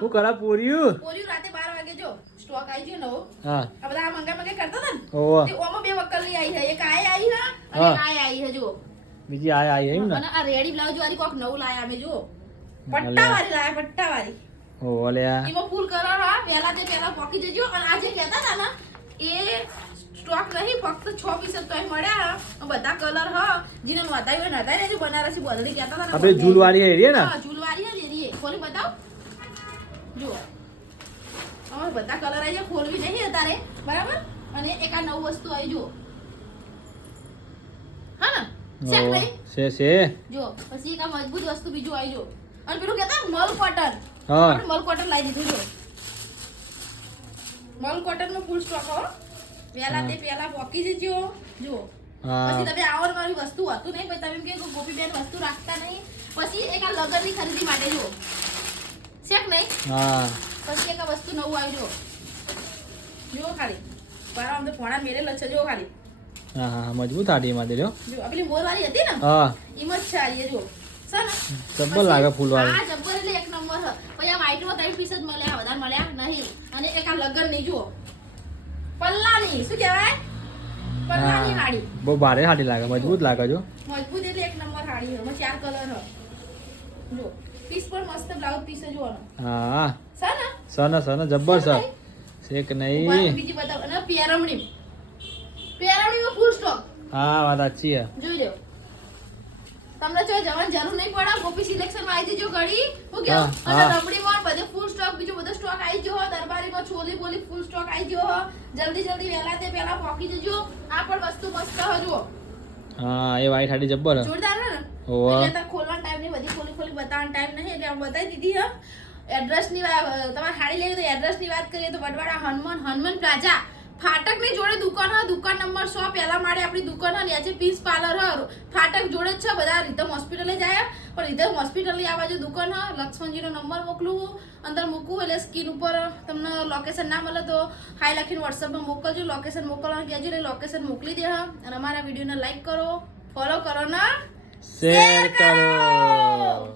હું કરા પૂર્યું? પોર્યું રાતે બાર વાગે જો સ્ટોક આવી ગયો નવો. હા. આ બધા આ મંગા મંગા કરતા હતા ને? ઓવા તે ઓમાં બે વકલની આવી છે. એક આય આવી છે અને હા. એક આય આવી છે જો બીજી આ આવી એમ ને? અને આ રેડી બ્લાઉઝ વાળી કોક નવું લાયા અમે જો પટ્ટા વાળી લાયા પટ્ટા વાળી ઓ લ્યા એમાં ફૂલ કલર હા પહેલા તે પહેલા પોકી જજો. અને આ જે કહેતા હતા ને એ સ્ટોક નહીં ફક્ત છ પીસ જ તોય મળ્યા. બધા કલર હ જેને નોંધાયું હોય નોંધાય ને જે બનારસી બદલી કહેતા હતા ને આપણે જૂલવાળી એ રહી ને હા, જૂલવાળી હે ને એ ખોલી બતાવ જુઓ. હવે બધા કલર આવી ખોલવી નહીં અત્યારે બરાબર? અને એક આ નવું વસ્તુ આવી જુઓ. હા ને? ચેક ઓહો, નહીં છે છે. જો પછી એક આ મજબૂત વસ્તુ બીજું આવી જો અને પેલું કહેતા મલ કોટન. હા. મલ કોટન લાવી દીધું જો મલ કોટન નો ફૂલ સ્ટોક હો. પેલા તે પેલા પોકી જજો જો પછી તમે આવર વાળી વસ્તુ હતું નહીં પછી તમે કે ગોપીબેન વસ્તુ રાખતા નહીં. પછી એક આ લગનની ખરીદી માટે જો શેક નહીં? હા. પછી એક વસ્તુ નવું આવી જો જુઓ ખાલી. આમ તો પોણા મેરેલ છે જો ખાલી. હા હા મજબૂત આડી એમાં દેજો જો પેલી મોરવાળી હતી ને? હા. એમ છે આડી જો છે જબ્બર લાગે ફૂલવાળી. હા જબ્બર એટલે એક નંબર છે. પછી આ વ્હાઈટમાં ત્રણ પીસ જ મળ્યા વધારે મળ્યા નહીં. અને એક આ લગનની જુઓ. પલ્લાની શું કહેવાય? પલ્લાની હાડી. બહુ ભારે હાડી લાગે મજબૂત લાગે જો. મજબૂત એટલે એક નંબર હાડી છે. ચાર કલર છે. જો પીસ પણ મસ્ત બ્લાઉઝ પીસ જ જોવાનો હા. છે ને સન સન જબ્બર છે છે નહીં. બીજી બતાવ. અને પેરમણી. પેરમણીમાં ફૂલ સ્ટોક હા વાત સાચી છે જોઈ તમને જો જવાની જરૂર નહીં પડે ગોપી સિલેક્શનમાં આવી જજો ઘડી. હું હા, અને હા. માં બધે ફૂલ સ્ટોક બીજો બધો સ્ટોક આવી ગયો દરબારી માં છોલી બોલી ફૂલ સ્ટોક આવી ગયો જલ્દી જલ્દી વહેલા તે પહેલા પહોંચી જજો. આ પણ વસ્તુ મસ્ત હ હા એ વાઈટ હાડી જબ્બર જોરદાર ને. એટલે ખોલવાનો ટાઈમ બધી ખોલી ખોલી બતાવવાનો ટાઈમ નહીં, એટલે બતાવી દીધી, હ. એડ્રેસની તમારે સાડી લેવી તો એડ્રેસની વાત કરીએ તો વડવાડા હનુમાન હનુમાન પ્લાઝા. ફાટકની જોડે દુકાન હ દુકાન નંબર સો, પહેલા માળે આપણી દુકાન હ આજે પીસ પાર્લર હ ફાટક જોડે જ છે, બધા રીધમ હોસ્પિટલે જાય પણ રીધમ હોસ્પિટલની આ બાજુ દુકાન હા લક્ષ્મણજી નો નંબર મોકલું, અંદર મૂકું, એટલે સ્કીન ઉપર તમને લોકેશન ના મળે તો હાઈ લખીને વોટ્સઅપમાં મોકલજો લોકેશન મોકલવાનું કહેજો, એટલે લોકેશન મોકલી દે, હા. અને અમારા વિડીયોને લાઈક કરો ફોલો કરો, ના. શેર કરો